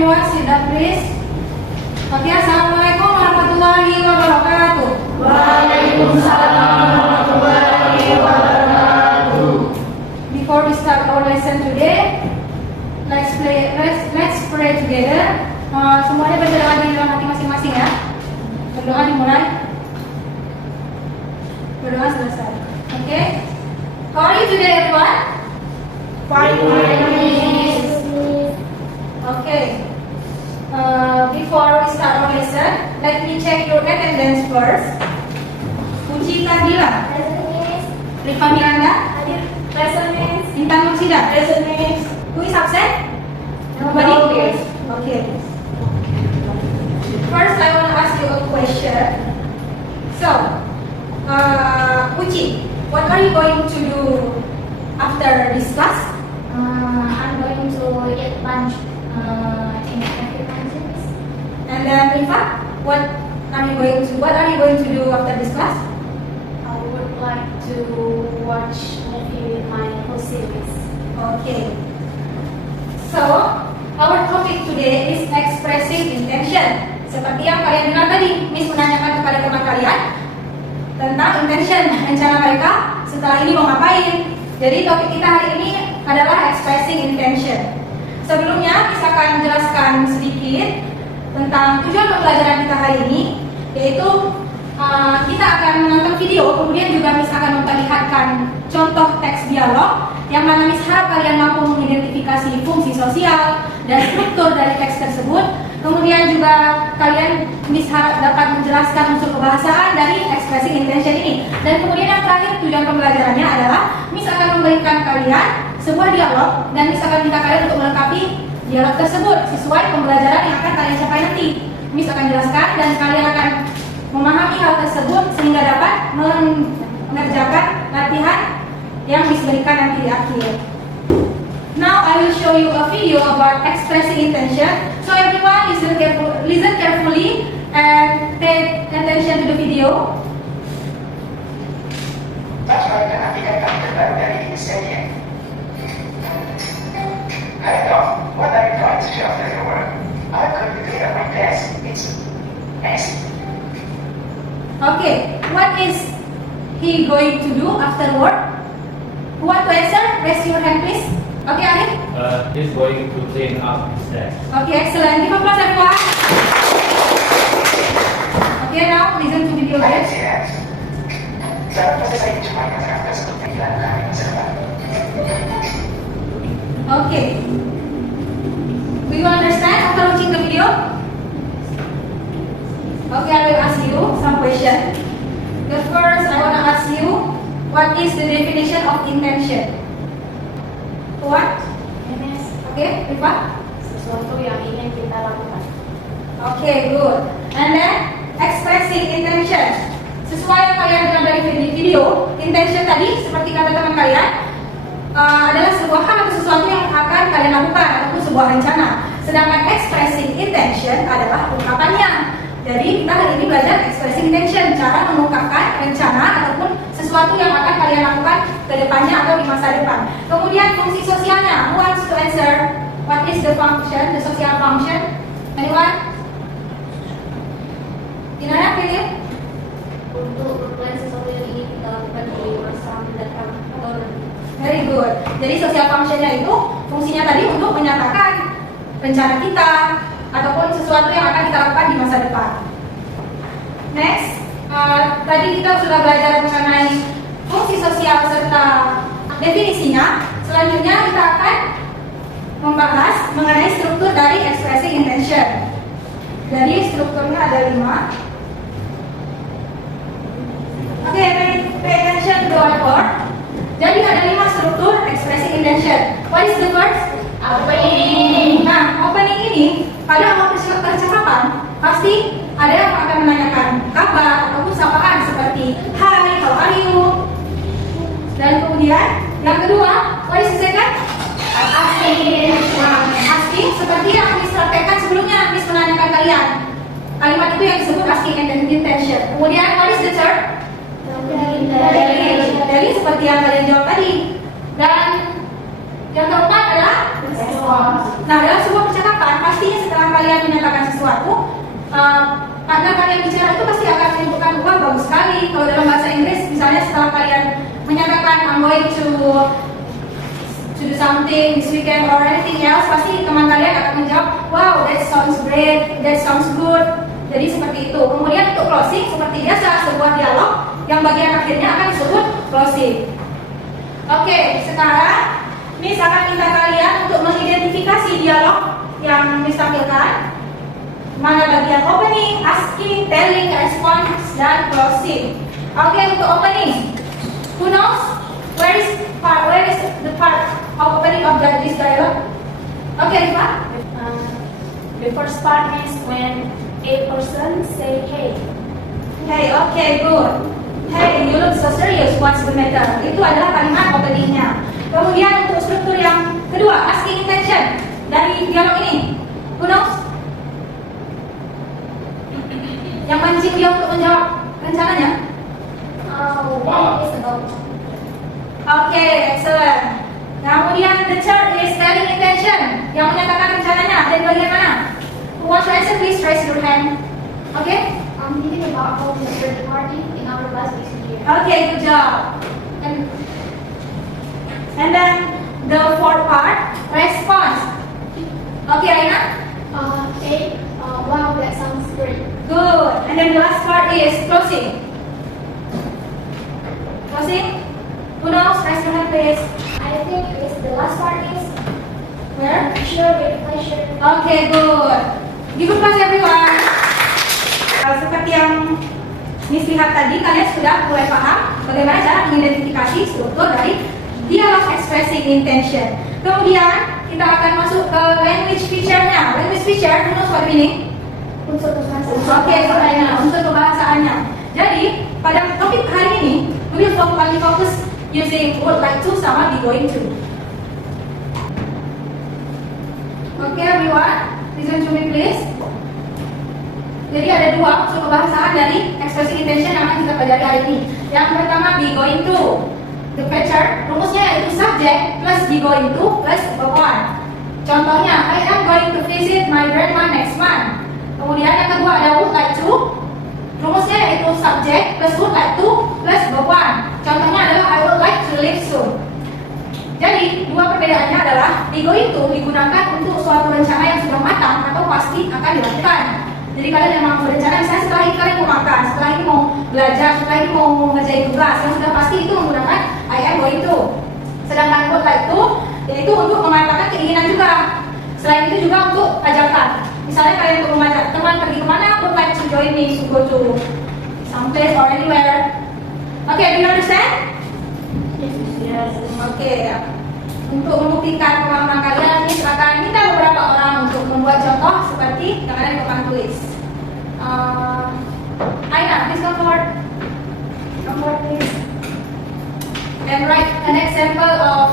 everyone sit down please. Okay, assalamualaikum warahmatullahi wabarakatuh. Waalaikumsalam warahmatullahi wabarakatuh. Before we start our lesson today, let's pray together. Semuanya berdoa di dalam hati masing-masing ya. Berdoa dimulai. Berdoa selesai. Okay. How are you today, everyone? Fine. Okay. Before we start our lesson, let me check your attendance first. Puji Kadila, Rifa Miranda, Intan Mursida, who is absent? Nobody? Okay. First, I want to ask you a question. So, Puji, what are you going to do after this class? I'm going to eat lunch in every country. And then Rifa, what are you going to do after this class? I would like to watch movie with my whole series. Okay. So, our topic today is expressing intention. Seperti yang kalian dengar tadi, Miss menanyakan kepada teman kalian tentang intention, rencana mereka setelah ini mau ngapain. Jadi topik kita hari ini adalah expressing intention. Sebelumnya, Miss akan jelaskan sedikit tentang tujuan pembelajaran kita hari ini, yaitu kita akan menonton video, kemudian juga Miss akan memperlihatkan contoh teks dialog yang mana Miss harap kalian mampu mengidentifikasi fungsi sosial dan struktur dari teks tersebut. Kemudian juga kalian Miss harap dapat menjelaskan unsur kebahasaan dari expressing intention ini. Dan kemudian yang terakhir tujuan pembelajarannya adalah Miss akan memberikan kalian sebuah dialog dan Miss akan minta kalian untuk melengkapi dialog tersebut sesuai pembelajaran yang akan kalian capai nanti. Miss akan jelaskan dan kalian akan memahami hal tersebut sehingga dapat mengerjakan latihan yang Miss berikan nanti di akhir. Now I will show you a video about expressing intention. So everyone listen carefully and pay attention to the video. Hey Doc, what are you trying to show after your work? I'm going to clean up my desk. It's messy. Okay, what is he going to do after work? Who want to answer? Raise your hand please. Okay, Arif? He's going to clean up his desk. Okay, excellent. Give applause everyone. Okay, now listen to video again. Yes. Dalam proses saya cuma mengatakan tersebut tidak akan serba. Okay. Do you understand after watching the video? Okay, I will ask you some question. The first, I want to ask you, what is the definition of intention? What? Okay, Rifa? Sesuatu yang ingin kita lakukan. Okay, good. And then, expressing intention. Sesuai yang kalian dengar dari video, intention tadi, seperti kata teman kalian, adalah sebuah hal atau sesuatu yang akan kalian lakukan ataupun sebuah rencana. Sedangkan expressing intention adalah ungkapannya. Jadi kita hari ini belajar expressing intention, cara mengungkapkan rencana ataupun sesuatu yang akan kalian lakukan ke depannya atau di masa depan. Kemudian fungsi sosialnya, who wants to answer? What is the function, the social function? Anyone? Gimana Philip? Untuk berbuat sesuatu yang ingin kita lakukan di masa mendatang atau nanti. Very good. Jadi social functionnya itu fungsinya tadi untuk menyatakan rencana kita ataupun sesuatu yang akan kita lakukan di masa depan. Next, tadi kita sudah belajar mengenai fungsi sosial serta definisinya. Selanjutnya kita akan membahas mengenai struktur dari expressing intention. Jadi strukturnya ada 5. Oke, pay attention to the whiteboard. Jadi ada 5 struktur expressing intention. What is the first? Opening. Nah, opening ini pada awal percakapan pasti ada yang akan menanyakan kabar ataupun sapaan seperti Hi, how are you? Dan kemudian yang kedua, what is the second? Asking. Nah, asking seperti yang Miss sampaikan sebelumnya, Miss menanyakan kalian. Kalimat itu yang disebut asking intention. Kemudian what is the third? Dari seperti yang kalian jawab tadi. Dan yang keempat adalah respons. Nah, dalam sebuah percakapan pastinya setelah partner kalian bicara itu pasti akan menunjukkan wah bagus sekali. Kalau dalam bahasa Inggris misalnya setelah kalian menyatakan I'm going to do something this weekend or anything else, pasti teman kalian akan menjawab wow that sounds great, that sounds good. Jadi seperti itu. Kemudian untuk closing seperti biasa sebuah dialog yang bagian akhirnya akan disebut closing. Oke, sekarang Miss akan minta kalian untuk mengidentifikasi dialog yang Miss tampilkan. Mana bagian opening, asking, telling, response, dan closing. Oke, untuk opening, who knows where is the part of opening of this dialogue? Oke, Rifa. The first part is when a person say hey. Hey, okay, good. Hey, you look so serious. What's the matter? Itu adalah kalimat openingnya. Kemudian untuk struktur yang kedua, asking intention dari dialog ini. Who knows? Yang mancing dia untuk menjawab rencananya. One is about. Okay, excellent. Kemudian the third is telling intention, yang menyatakan rencananya. Dan bagaimana? Who wants to answer? Please raise your hand. Okay? I'm thinking about how to spread the party in our class this year. Okay, good job. And then the fourth part, response. Okay, Aina? Hey, wow, that sounds great. Good. And then the last part is closing. Closing? Who knows? Raise your hand, please. I think it's the last part is Where? sure with pleasure. Okay, good. Give applause everyone. Seperti yang Miss lihat tadi, kalian sudah mulai paham bagaimana cara mengidentifikasi struktur dari dialog expressing intention. Kemudian kita akan masuk ke language feature-nya. Language feature, you know what meaning? Unsur bahasa. Oke, unsur kebahasaannya. Jadi, pada topik hari ini, we will fokus using would like to sama be going to. Oke, everyone, listen to me please. Jadi ada dua unsur kebahasaan dari expressing intention yang akan kita pelajari hari ini. Yang pertama, be going to. The feature, rumusnya yaitu subject plus be going to plus verb one. Contohnya, I am going to visit my grandma next month. Kemudian yang kedua ada would like to. Rumusnya yaitu subject plus would like to plus verb one. Contohnya adalah I would like to leave soon. Jadi dua perbedaannya adalah be going to digunakan untuk suatu rencana yang sudah matang atau pasti akan dilakukan. Jadi kalian memang berencana misalnya setelah ini kalian mau makan, setelah ini mau belajar, setelah ini mau ngerjain tugas yang sudah pasti itu menggunakan I am going to. Sedangkan would like to yaitu untuk mengatakan keinginan juga. Selain itu juga untuk ajakan. Misalnya kalian untuk mengajak teman pergi kemana, would like to join me to go to some place or anywhere. Okay, do you understand? Yes. Oke. Untuk membuktikan pemahaman kalian, ini akan minta beberapa orang untuk membuat contoh seperti yang ada di papan tulis. Aina, please come forward. Come forward, please. And write an example of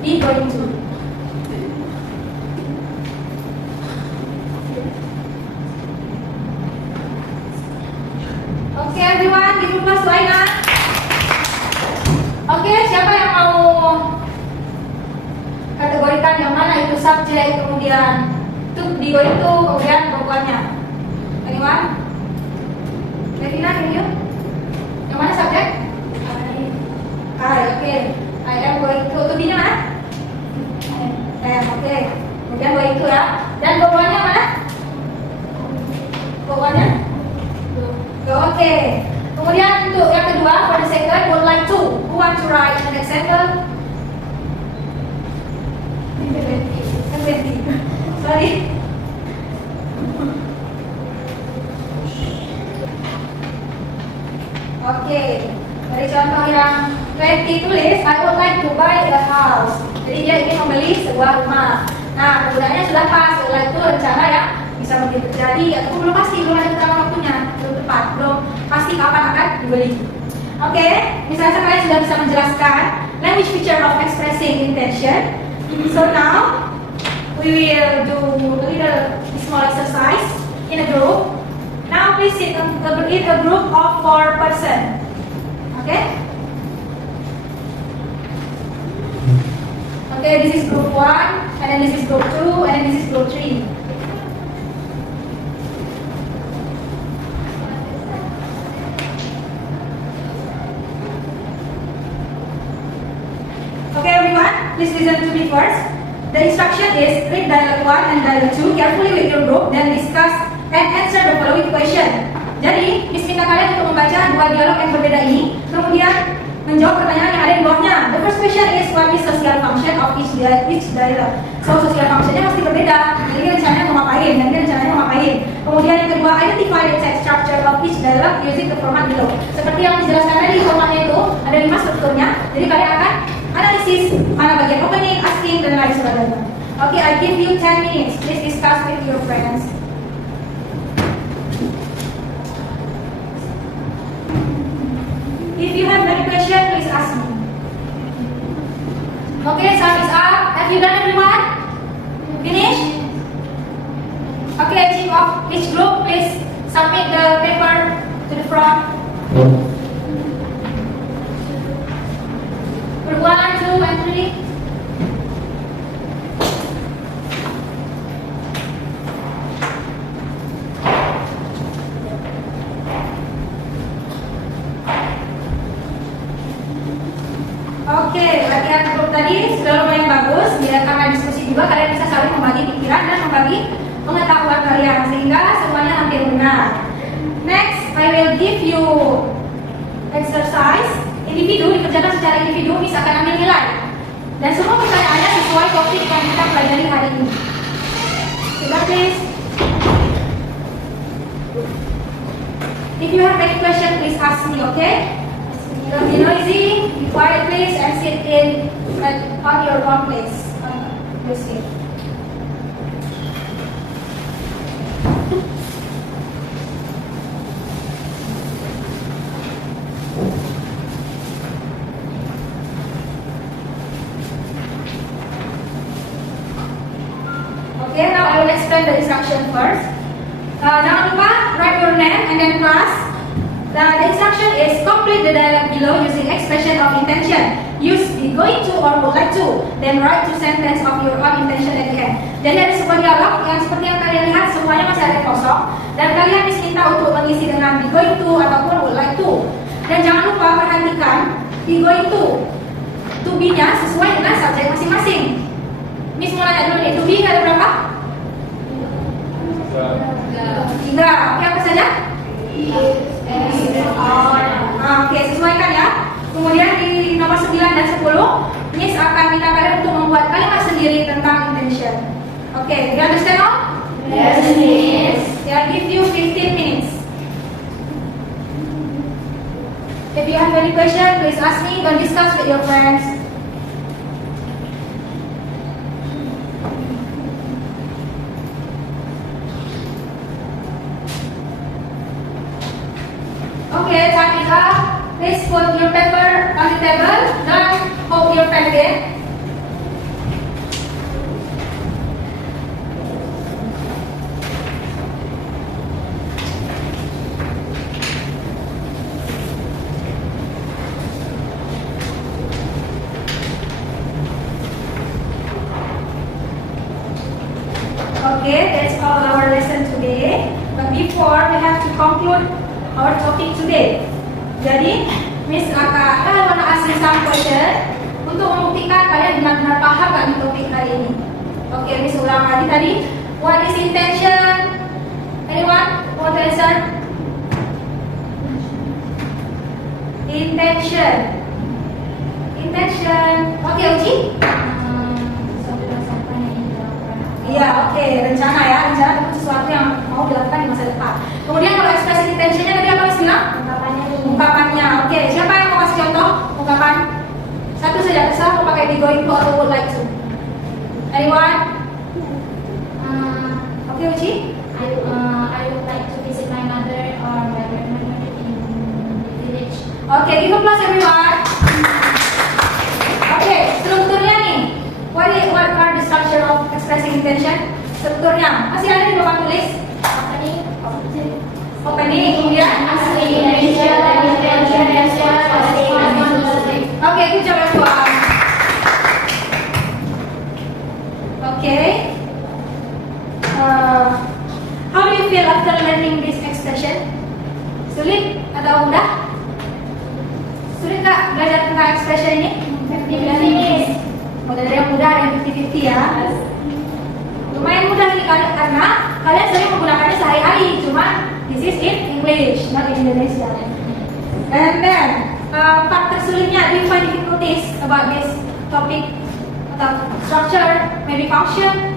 be going to. Okay, everyone, give applause to Aina. Oke, siapa yang mau kategorikan yang mana itu subjek, kemudian to be going to, kemudian pokoknya? Anyone? Devina, can you? Yang mana subjek? I, oke. I am going to be-nya mana? Oke. Kemudian going to ya. Dan pokoknya mana? Pokoknya? Oke. Kemudian untuk yang kedua, for the second, would like to. Who want to write an example? Sorry. Oke. Dari contoh yang 20 tulis, I would like to buy a house. Jadi dia ingin membeli sebuah rumah. Nah, penggunaannya sudah pas. Would like to rencana ya bisa mungkin terjadi atau belum pasti, belum ada keterangan waktunya, belum tepat, belum pasti kapan akan dibeli. Oke, misalnya kalian sudah bisa menjelaskan language feature of expressing intention. So now we will do a little small exercise in a group. Now please sit in a group of 4 person. Okay? Okay, this is group 1, and then this is group 2, and then this is group 3. please listen to me first. The instruction is read dialogue 1 and dialogue 2 carefully with your group, then discuss and answer the following question. Jadi, Miss minta kalian untuk membaca dua dialog yang berbeda ini, kemudian menjawab pertanyaan yang ada di bawahnya. The first question is what is social function of each dialogue. So, social functionnya pasti berbeda. Jadi rencananya mau ngapain, nanti rencananya mau ngapain. Kemudian yang kedua, identify the text structure of each dialogue using the format below. Seperti yang dijelaskan tadi, formatnya itu ada 5 strukturnya. Jadi kalian akan analisis mana bagian opening, asking, dan lain sebagainya. Okay, I give you 10 minutes. Please discuss with your friends. If you have any question, please ask me. Okay, time is up. Have you done everyone? Finish? Okay, chief of each group, please submit the paper to the front. Group 1, 2, and 3. Oke, latihan grup tadi sudah lumayan bagus. Biar karena diskusi juga kalian bisa saling membagi pikiran dan membagi pengetahuan kalian sehingga semuanya hampir benar. Next, I will give you exercise individu, dikerjakan secara individu, Miss akan ambil nilai. Dan semua pertanyaannya sesuai topik yang kita pelajari hari ini. Coba please. If you have any question, please ask me, okay? Don't be noisy, be quiet please, and sit in on your own place, on your seat. Okay, now I will explain the instruction first. Jangan lupa write your name and then class. The instruction is complete the dialogue below using expression of intention. Use be going to or would like to. Then write two sentence of your own intention at the end. Jadi ada sebuah dialog yang seperti yang kalian lihat semuanya masih ada kosong. Dan kalian diminta untuk mengisi dengan be going to ataupun would like to. Dan jangan lupa perhatikan be going to be-nya sesuai dengan subjek masing-masing. Miss mau nanya dulu nih, to be ada berapa? 3. Oke, apa saja? Oke, sesuaikan ya. Kemudian di nomor 9 dan 10, Miss akan minta kalian untuk membuat kalimat sendiri tentang intention. Oke, you understand all? Yes, Miss. I give you 15 minutes. If you have any question, please ask me. Don't discuss with your friends. Okay, time is up. Please put your paper on the table. Don't hold your pen again. Okay, that's all our lesson today. But before we have to conclude our topic today. Jadi, Miss akan wanna ask you some question untuk membuktikan kalian benar-benar paham gak di topik hari ini. Oke, Miss ulang lagi tadi. What is intention? Anyone want to answer? Intention. Intention. Oke, Uci? Iya, oke, rencana ya, rencana untuk sesuatu yang mau dilakukan di masa depan. Kemudian kalau ekspresi intentionnya tadi apa Miss bilang? Ungkapannya. Oke, siapa yang mau kasih contoh ungkapan? Satu saja, terserah mau pakai be going to atau would like to. Anyone? Oke, Uci? I would like to visit my mother or my grandmother in the village. Oke, give applause everyone. Oke, strukturnya nih. What are the structure of expressing intention? Strukturnya masih ada di papan tulis. Opening, kemudian Oke, good job everyone. Oke. How do you feel after learning this expression? Sulit atau mudah? Sulit nggak belajar tentang expression ini? Mulai dari yang mudah, ada yang 50-50 ya. Lumayan mudah nih kalian karena kalian sering menggunakannya sehari-hari. Cuma this is in English, not in Indonesia. And then part tersulitnya, do you find difficulties about this topic atau structure, maybe function,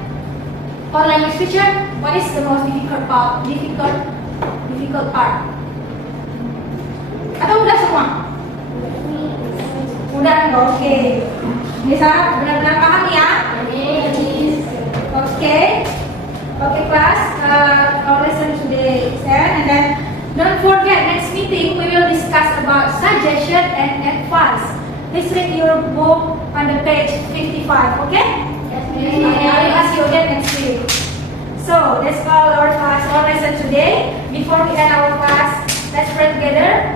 or language feature? What is the most difficult part? Difficult part? Atau udah semua? Udah, oke. Bisa benar-benar paham ya? Okay, class. Our lesson today is end, and then don't forget next meeting we will discuss about suggestion and advice. Please read your book on the page 55. Okay? I will ask you again next week. So that's all our class, our lesson today. Before we end our class, let's pray together.